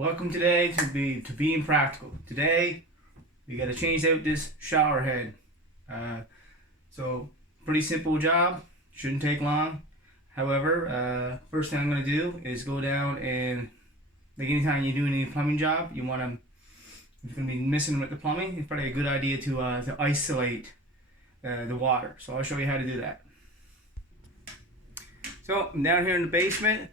Welcome today to being practical. Today we got to change out this shower head. So pretty simple job, shouldn't take long. However, first thing I'm going to do is go down and, like anytime you're doing any plumbing job, you want to, if you're going to be messing with the plumbing, it's probably a good idea to isolate the water. So I'll show you how to do that. So I'm down here in the basement.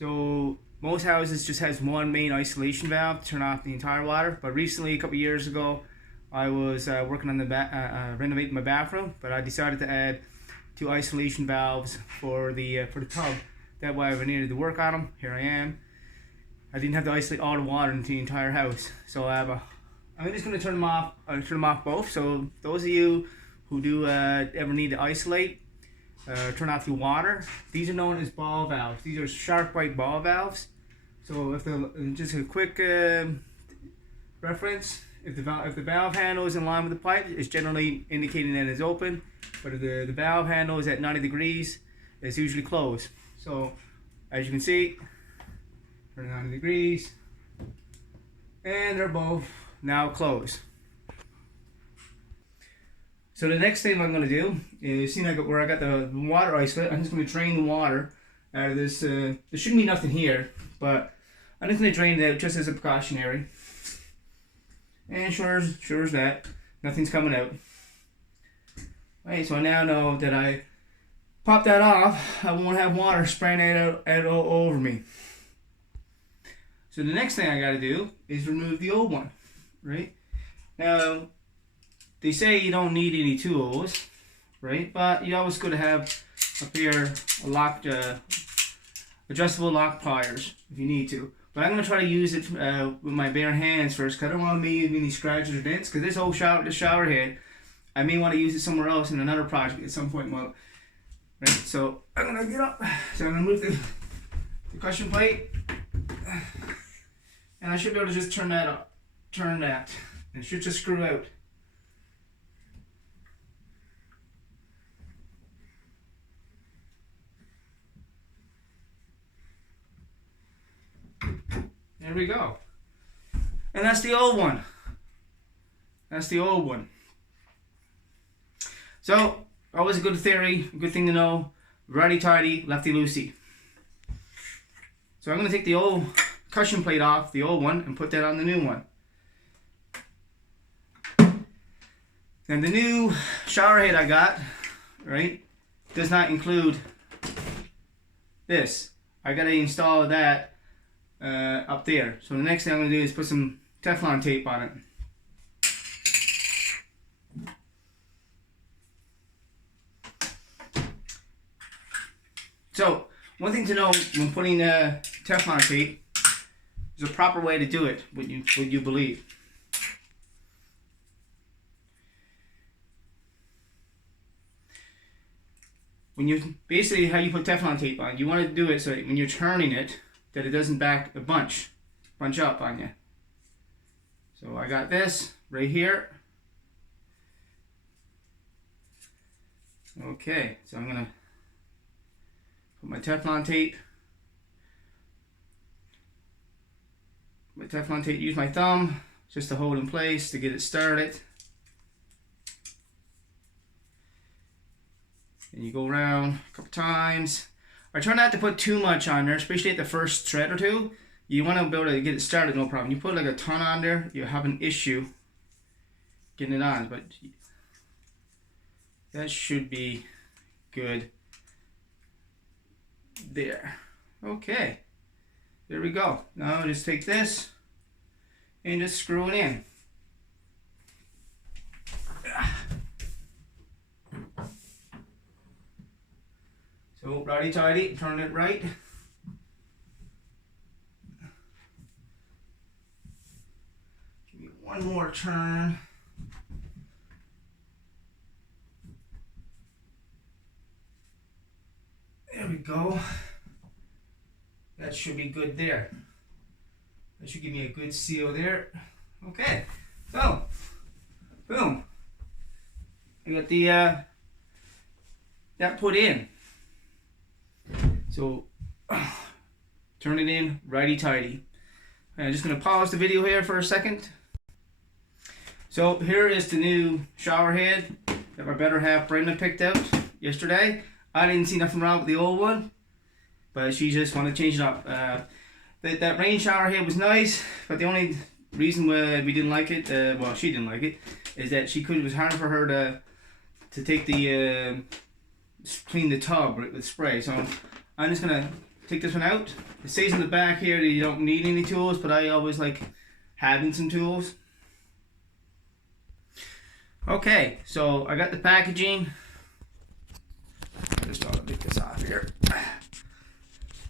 So most houses just has one main isolation valve to turn off the entire water. But recently, a couple years ago, I was working on the renovating my bathroom, but I decided to add two isolation valves for the tub. That way, if I needed to work on them, here I am. I didn't have to isolate all the water into the entire house, so I'm just going to turn them off. Turn them off both. So those of you who do ever need to isolate, turn off your water. These are known as ball valves. These are sharp white ball valves. So if just a quick reference, if the valve handle is in line with the pipe, it's generally indicating that it's open. But if the valve handle is at 90 degrees, it's usually closed. So as you can see, turn 90 degrees, and they're both now closed. So the next thing I'm going to do is, see where I got the water isolate, I'm just going to drain the water out of this. There shouldn't be nothing here, but I'm just going to drain it out just as a precautionary. And sure as that, nothing's coming out. Alright, so I now know that I pop that off, I won't have water spraying out all over me. So the next thing I got to do is remove the old one, right? Now, they say you don't need any tools, right? But you always got to have up here a locked, adjustable lock pliers if you need to. But I'm going to try to use it with my bare hands first, because I don't want to leave any scratches or dents. Because this whole shower head, I may want to use it somewhere else in another project at some point. Well, right. So I'm going to get up. So I'm going to move the cushion plate, and I should be able to just turn that up. Turn that, and it should just screw out. There we go. And that's the old one. That's the old one. So, always a good theory, a good thing to know. Righty tighty, lefty loosey. So I'm going to take the old cushion plate off, the old one, and put that on the new one. And the new shower head I got, right, does not include this. I got to install that up there. So the next thing I'm going to do is put some Teflon tape on it. So one thing to know when putting Teflon tape is a proper way to do it, what you believe. When you basically how you put Teflon tape on, you want to do it so that when you're turning it, that it doesn't bunch up on you. So I got this right here. Okay, so I'm gonna put my Teflon tape. Use my thumb just to hold in place to get it started. And you go around a couple times. I try not to put too much on there, especially at the first thread or two. You want to be able to get it started, no problem. You put like a ton on there, you have an issue getting it on, but that should be good. There. Okay. There we go. Now I'll just take this and just screw it in. So righty tighty, turn it right. Give me one more turn. There we go. That should be good there. That should give me a good seal there. Okay, so boom. I got the that put in. So turn it in righty tighty. I'm just going to pause the video here for a second. So here is the new shower head that my better half Brenda picked out yesterday. I didn't see nothing wrong with the old one, but she just wanted to change it up. That rain shower head was nice, but the only reason why we didn't like it, well, she didn't like it, is that it was hard for her to take the clean the tub with spray. So I'm just gonna take this one out. It says in the back here that you don't need any tools, but I always like having some tools. Okay, so I got the packaging. I just want to take this off here.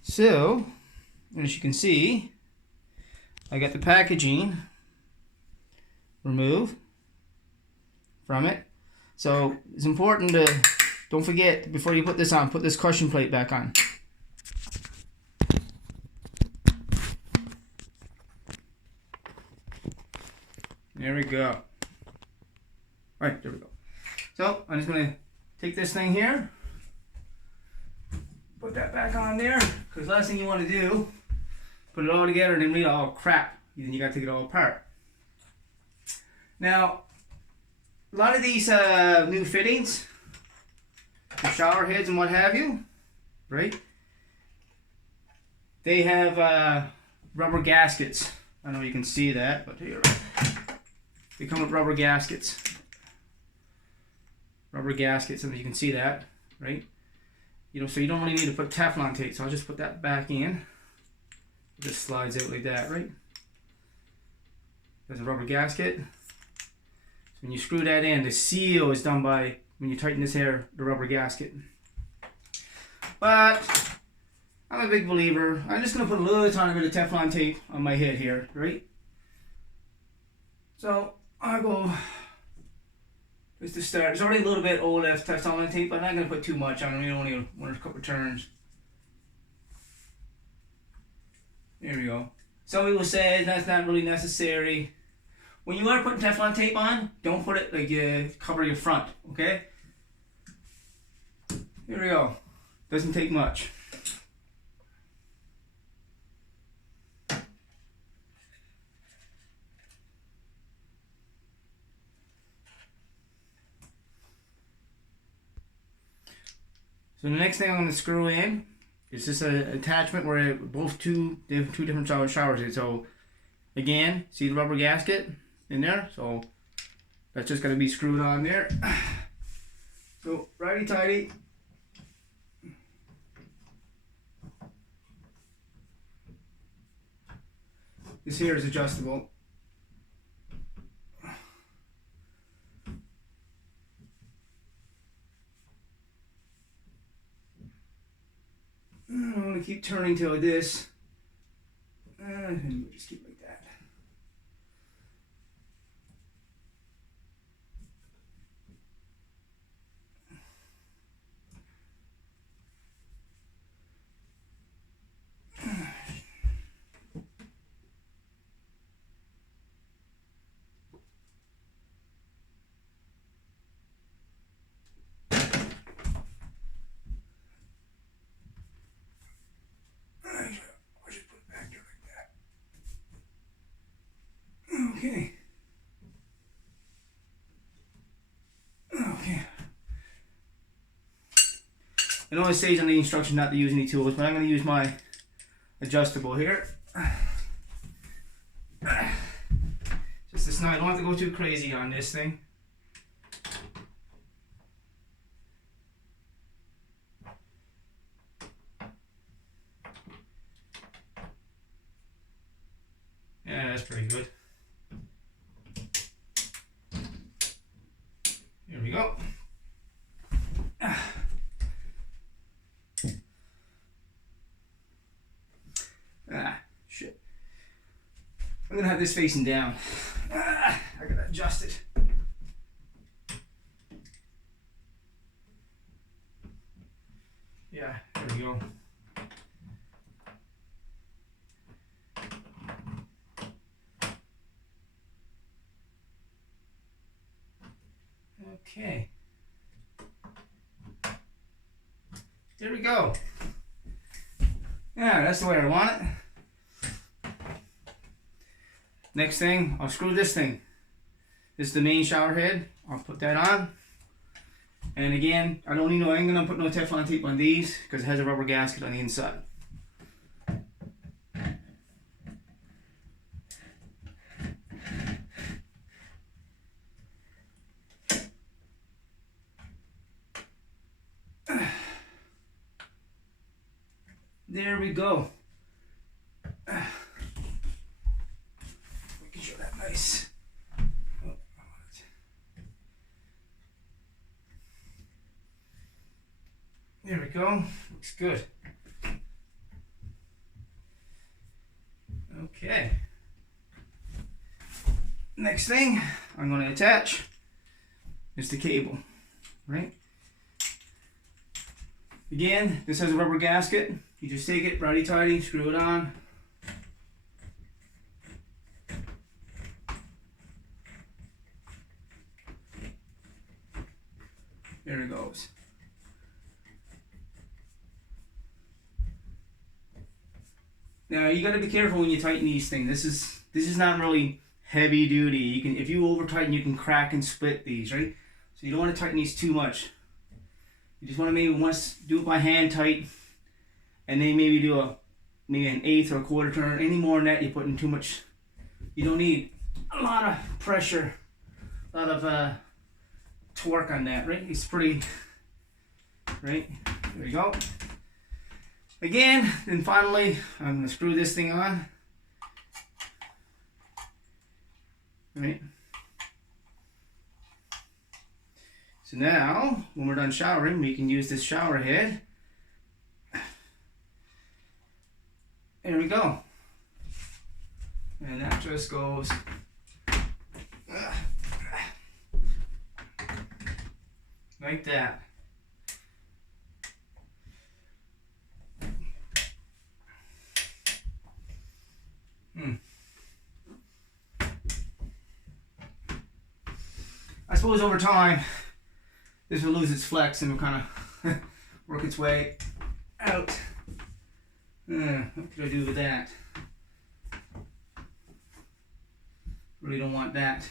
So, as you can see, I got the packaging removed from it. So it's important to, don't forget, before you put this on, put this cushion plate back on. There we go. Right, there we go. So I'm just gonna take this thing here, put that back on there, because last thing you want to do, put it all together and then read all crap. Then you gotta take it all apart. Now, a lot of these new fittings, the shower heads and what have you, right? They have rubber gaskets. I don't know if you can see that, but here, they come with rubber gaskets. Rubber gaskets, and you can see that, right? You know, so you don't really need to put Teflon tape. So I'll just put that back in. It just slides out like that, right? There's a rubber gasket. So when you screw that in, the seal is done by when you tighten this here, the rubber gasket. But I'm a big believer. I'm just gonna put a little tiny bit of Teflon tape on my head here, right? So I'll go. Just to start, there's already a little bit old Teflon tape, but I'm not going to put too much on it. Only one or a couple of turns. There we go. Some people say that's not really necessary. When you are putting Teflon tape on, don't put it like you cover your front, okay? Here we go. Doesn't take much. So the next thing I'm going to screw in is this attachment where they have two different showers in. So again, see the rubber gasket in there? So that's just going to be screwed on there. So righty tighty. This here is adjustable. I'm going to keep turning till this. And just keep like that. Okay. Okay. It only says on the instruction not to use any tools, but I'm going to use my adjustable here. Just a snug. I don't have to go too crazy on this thing. Yeah, that's pretty good. Here we go. Shit. I'm gonna have this facing down. I gotta adjust it. Yeah, there we go. Okay. There we go. Yeah, that's the way I want it. next thing, I'll screw this thing. This is the main shower head. I'll put that on. And again, I ain't gonna put no Teflon tape on these because it has a rubber gasket on the inside. There we go. We can show that nice. There we go. Looks good. Okay. Next thing I'm going to attach is the cable, right? Again, this has a rubber gasket. You just take it, righty tighty, screw it on. There it goes. Now you got to be careful when you tighten these things. This is not really heavy duty. You can, if you over tighten, you can crack and split these, right? So you don't want to tighten these too much. You just want to maybe once do it by hand tight, and then maybe do maybe an eighth or a quarter turn. Any more than that, you're putting too much. You don't need a lot of pressure, a lot of torque on that, right? It's pretty, right? There you go. Again, then finally, I'm going to screw this thing on. Right? So now, when we're done showering, we can use this shower head. There we go. And that just goes like that. I suppose over time this will lose its flex and will kind of work its way out. What could I do with that? Really don't want that.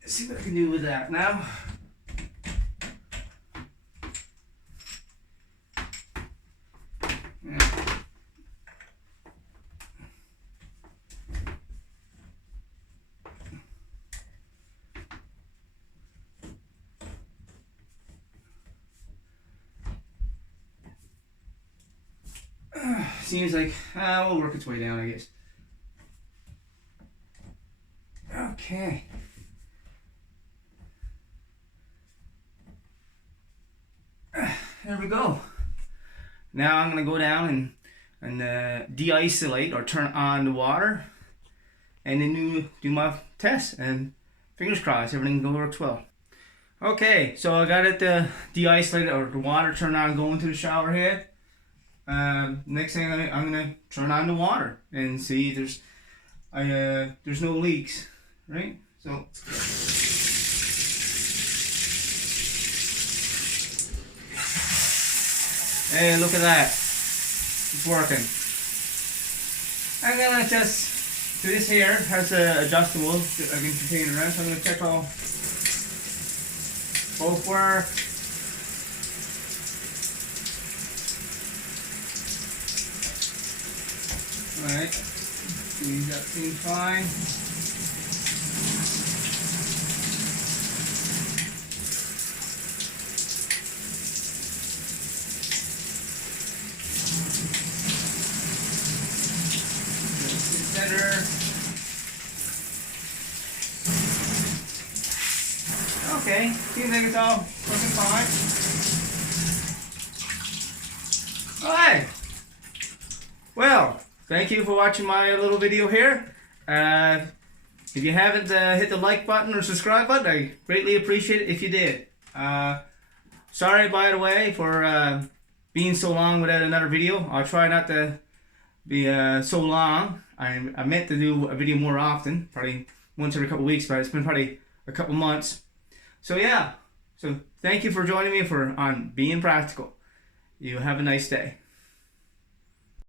Let's see what I can do with that now. Seems like will work its way down, I guess. Okay. There we go. Now I'm gonna go down and de-isolate or turn on the water, and then do my test. And fingers crossed, everything works well. Okay, so I got it de-isolated, or the water turned on, going to the shower head. Next thing I'm gonna turn on the water and see there's no leaks, right? So hey, look at that, it's working. I'm gonna just do this here, has a adjustable that I can contain around, so I'm gonna check all both work. Alright, that seems fine. Center. Okay, seems like it's all working fine. Alright. Well, thank you for watching my little video here. If you haven't hit the like button or subscribe button, I greatly appreciate it if you did. Sorry, by the way, for being so long without another video. I'll try not to be so long. I meant to do a video more often, probably once every couple weeks, but it's been probably a couple months. So yeah, so thank you for joining me on Being Practical. You have a nice day.